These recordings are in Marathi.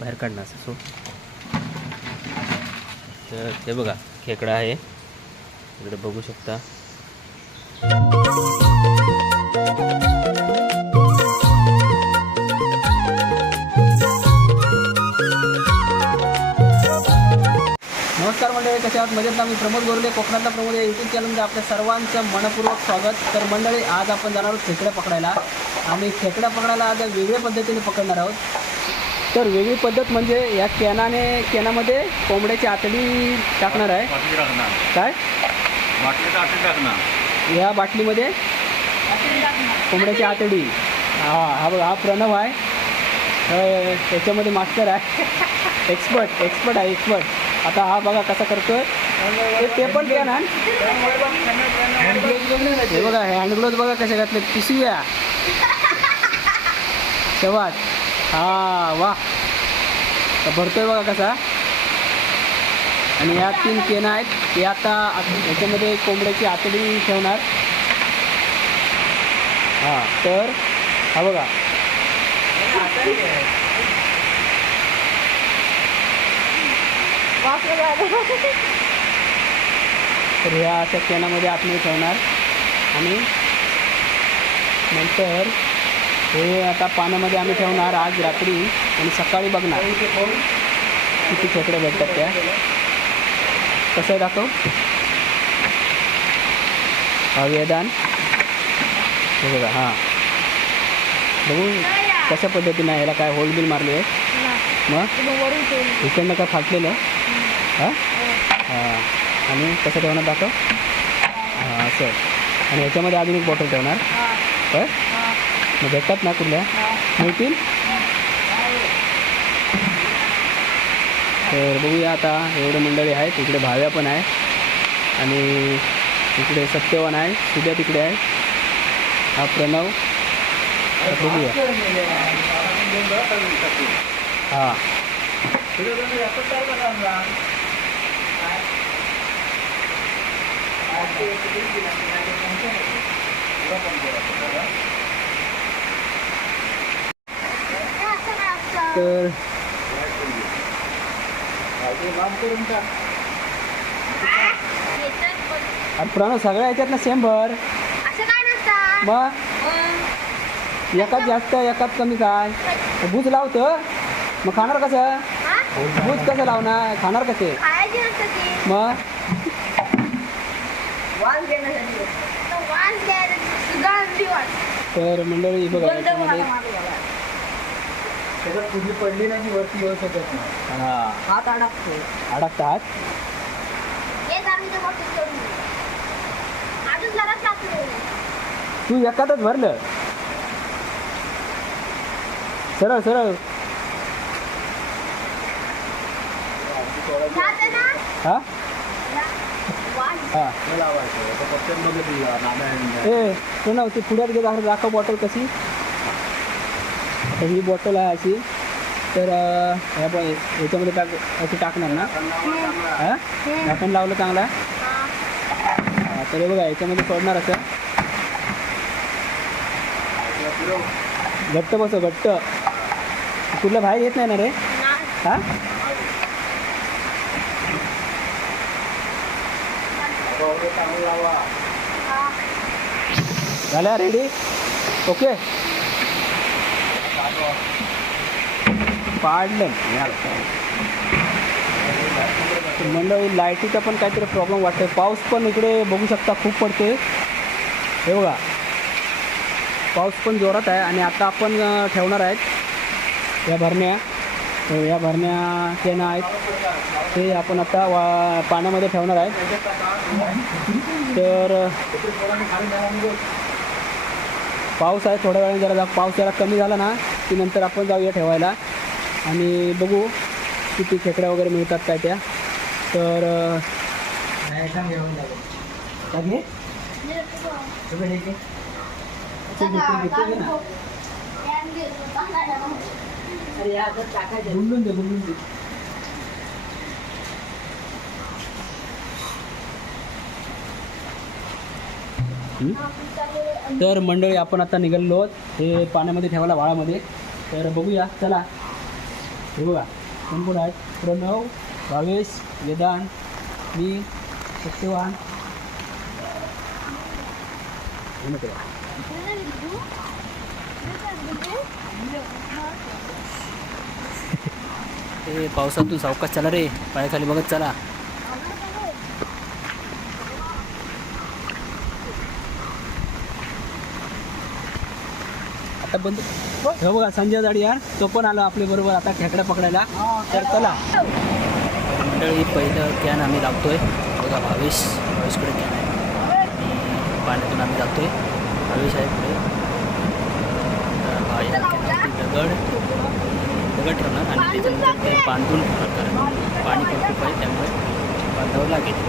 बाहेर काढणं असं. सो तर ते बघा खेकडा आहे. इकडे बघू शकता. नमस्कार मंडळी कसे आहात? मजेत ना? मी प्रमोद गोरले कोकणातला प्रमोद या युट्यूब चॅनलमध्ये आपल्या सर्वांचं मनपूर्वक स्वागत. तर मंडळी आज आपण जाणार आहोत खेकड्या पकडायला. आणि खेकड्या पकडायला आज वेगळ्या पद्धतीने पकडणार आहोत. तर वेगळी पद्धत म्हणजे या कॅनाने कॅनामध्ये कोंबड्याची आतडी टाकणार आहे. बाटली टाकणार. काय? बाटली टाकली टाकणार. या बाटलीमध्ये कोंबड्याची आतडी. हा हा बघा हा प्रणव आहे. त्याच्यामध्ये मास्टर आहे. एक्सपर्ट एक्सपर्ट आहे एक्सपर्ट आता हा बघा कसा करतोय. हे ते पण घ्या ना. हे बघा हे हँडग्लोज बघा कशा घातले पिशव्या शेवाट हा वा. भरतोय बघा कसा. आणि या तीन केना आहेत ते आता याच्यामध्ये कोंबड्याची आतडी ठेवणार. हां तर हा बघा. तर ह्या अशा केनामध्ये आतमध्ये ठेवणार. आणि नंतर हे आता पाण्यामध्ये आम्ही ठेवणार आज रात्री आणि सकाळी बघणार. किती खेकडे भेटतात त्या. कसं दाखव? हा वेदान हे बघा हां. बघू कशा पद्धतीनं ह्याला काय होल बिल मारले आहे मग? इकडनं काय फाटलेलं? हां? हां. आणि कसं ठेवणार दाखव? हां असं. आणि ह्याच्यामध्ये अजून एक बॉटल ठेवणार. काय मग भेटतात ना कुठल्या? मिळतील तर बघूया आता एवढे मंडळी आहेत इकडे भाव्या पण आहे आणि इकडे सत्यवान आहे सुद्या तिकडे आहे. हा प्रणव. बघूया. हां. तर अरे प्रणव सगळ्या ह्याच्यात ना सेम भर असं काय नसतं. मग? एकात जास्त एकात कमी काय? भूज लावतं. मग खाणार कसं? भूज कसं लावणार? खाणार कसे? मग? तर मंडळी बघा गंध याच्यामध्ये मला मागे बघा. त्याच्यात तुझी पडली नाही की वरती येऊ शकत नाही. हां. हात अडकतो. अडकतात? हे तू एकातच भरलं. सरळ सरळ. जाते ना? हा? हा. नाना ए प्रणव ते पुढ्यात घे दाखव दाखव बॉटल कशी? तर ही बॉटल आहे अशी. तर ह्या पण याच्यामध्ये टाक अशी टाकणार ना? हा? झाकण लावलं चांगला? तर हे बघा याच्यामध्ये सोडणार असं. घट्ट बसव घट्ट. कुठलं बाहेर येत नाही ना रे? हा? झाल्या रेडी ओके. पाडलं. मंडळी लाईटीचा पण काहीतरी प्रॉब्लेम वाटतोय. पाऊस पण इकडे बघू शकता खूप पडते हे बघा. पाऊस पण जोरात आहे आणि आता आपण ठेवणार आहेत. या भरण्या. तर या भरण्या केना आहेत ते आपण आता वा पाण्यामध्ये ठेवणार आहे तर पाऊस आहे थोड्या वेळाने जरा जा पाऊस जरा कमी झाला ना की नंतर आपण जाऊया ठेवायला. आणि बघू किती खेकड्या वगैरे मिळतात काय त्या. तर दे तर मंडळी आपण आता निघालो आहोत. हे पाण्यामध्ये ठेवायला वाळामध्ये. तर बघूया चला. हे बघा कोण कोण आहेत प्रणव भावेश वेदांत मी सत्यवान. ए पावसातून सावकाश चला रे पायाखाली बघत चला आता बंद हे बघा संजय जाडी यार तो पण आला आपल्या बरोबर आता खेकडा पकडायला. तर चला. मंडळी पहिलं कॅन आम्ही लावतोय बघा भावेश भावेशकडे कॅन आहे. पाण्यातून आम्ही जातोय. भावेश आहे पुढे. दगड. दगड ठेवणार आणि त्याच्यानंतर ते बांधून ठेवणार कारण पाणी पण खूप आहे त्यामुळे बांधावं लागेल.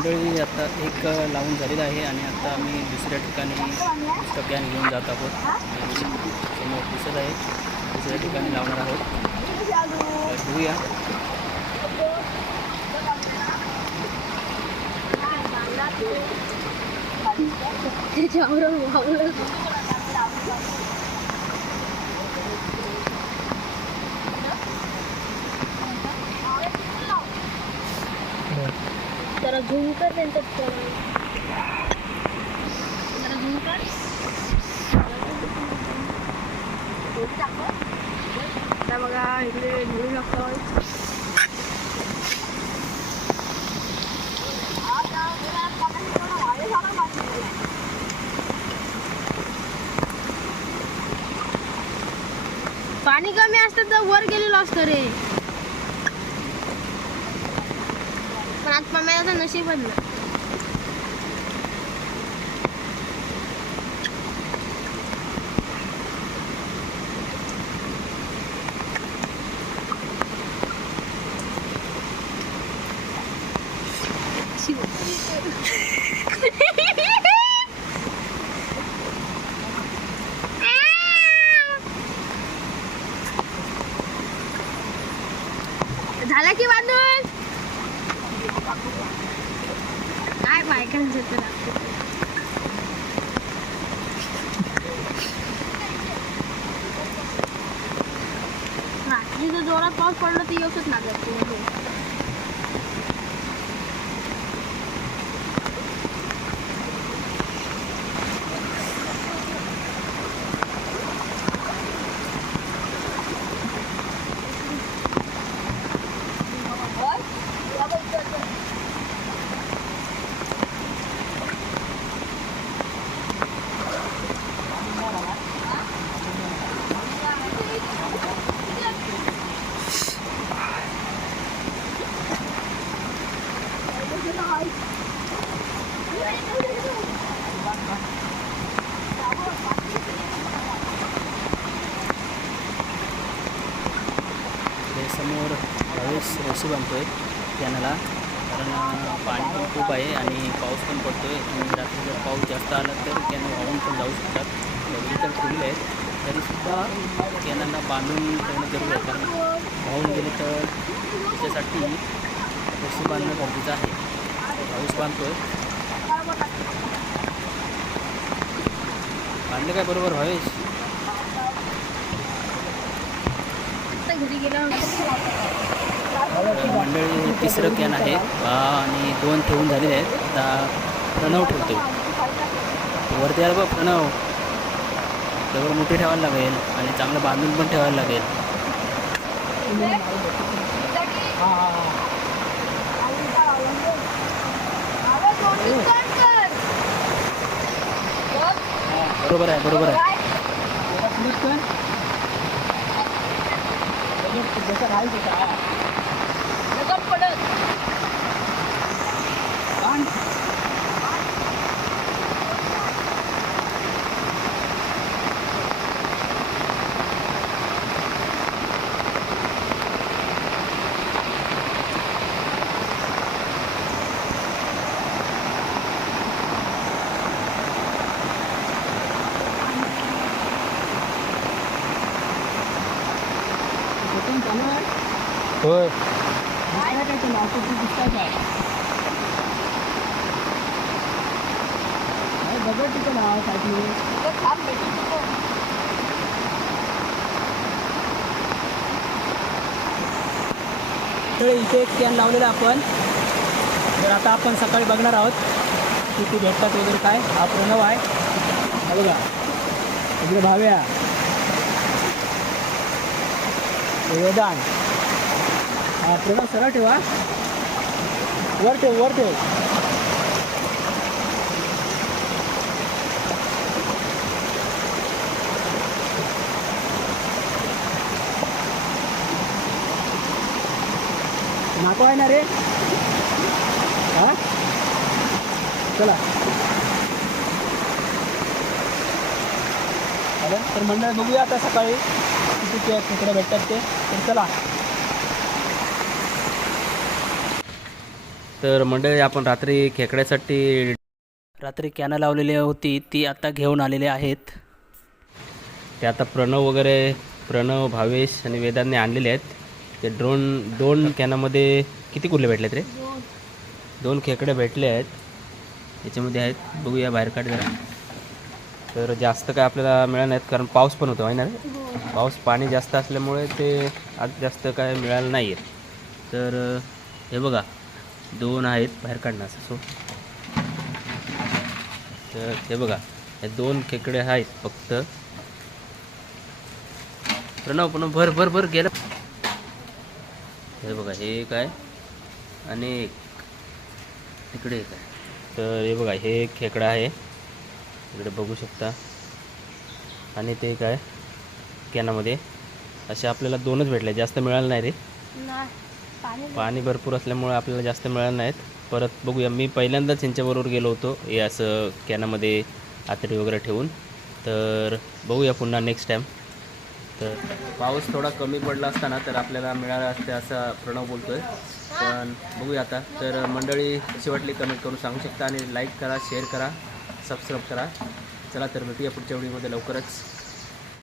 मंडळी आता एक लावून झालेलं आहे आणि आता आम्ही दुसऱ्या ठिकाणी दुसरं कॅन घेऊन जात आहोत. समोर दिसत आहे. दुसऱ्या ठिकाणी लावणार आहोत. तर बघूया. त्याच्यावर झूम कर त्यांचं जरा झूम कर आता बघा इकडे घेऊ शकतो पाणी कमी असतं तर वर गेलेलो असतो रे. रात आज पम्याला तर नशीबच नाही झाला की बांधून? काय बायकांचं तर रात्री जर जोरात पाऊस पडला तर येऊच ना ते समोर हवेस बांधतो आहे कॅनला कारण पाणी पण खूप आहे आणि पाऊस पण पडतो आणि रात्री जर पाऊस जास्त आला तर कॅन वाहून पण जाऊ शकतात. दगडी तर खुले आहेत. तरीसुद्धा कॅनांना बांधून ठेवणं जरूर आहे. कारण वाहून गेले तर त्याच्यासाठी रशी बांधणं गरजेचं आहे. पाऊस आहे बांधलं काय बरोबर हवेश घरी गेला मंडळी तिसरं कॅन आहे. आणि दोन ठेवून झालेले आहेत. आता प्रणव ठेवतो वरती आलं बघ प्रणव. दगड मोठी ठेवायला लागेल आणि चांगलं बांधून पण ठेवायला लागेल. बरोबर आहे बरोबर आहे. जसं कुठून चालू आहे होय काय दगड तिथं लावसाठी तर इथे एक कॅन लावलेला आपण. तर आता आपण सकाळी बघणार आहोत किती भेटतात वगैरे काय. हा प्रणव आहे. हा बघा. इकडे भाव्या वेदान हा प्रणव सरळ ठेवा. वर ठेव वर ठेव. नाको आहे ना रे? हा? चला. अरे तर मंडळ बघूया आता सकाळी. किती भेटतात ते. तर चला. तर मंडळी आपण रात्री खेकड्यासाठी रात्री कॅनं लावलेली होती ती आता घेऊन आलेले आहेत. ते आता प्रणव वगैरे प्रणव भावेश आणि वेदांनी आणलेले आहेत. ते ड्रोन दोन कॅनामध्ये किती कुर्ले भेटलेत रे दोन खेकडे भेटले आहेत. याच्यामध्ये आहेत बघूया बाहेर काढ जरा. तर जास्त काय आपल्याला मिळालं नाहीत कारण पाऊस पण होतो आहे ना रे? पाऊस पाणी जास्त असल्यामुळे ते आज जास्त काय मिळालं नाही आहेत तर हे बघा दोन आहेत बाहेर काढणं असं सो. तर हे बघा हे दोन खेकडे आहेत फक्त. प्रणव प्रणव भर भर भर गेलं. हे बघा हे एक आहे आणि एक. तिकडे एक आहे. तर हे बघा हे एक खेकडा आहे. इकडे बघू शकता. आणि ते काय? कॅनामध्ये. असे आपल्याला दोनच भेटले जास्त मिळालं नाही रे. पाणी भरपूर असल्यामुळे आपल्याला जास्त मिळालं नाहीत. परत बघूया. मी पहिल्यांदाच यांच्याबरोबर गेलो होतो. हे असं कॅनामध्ये आतडी वगैरे ठेवून. तर बघूया पुन्हा नेक्स्ट टाईम तर पाऊस थोडा कमी पडला असताना तर आपल्याला मिळाला असते असं प्रणव बोलतोय. पण बघूया आता. तर मंडळी कशी वाटली कमेंट करून सांगू शकता आणि लाईक करा शेअर करा. सबस्क्राईब करा. चला तर भेटूया पुढच्या व्हिडिओमध्ये लवकरच.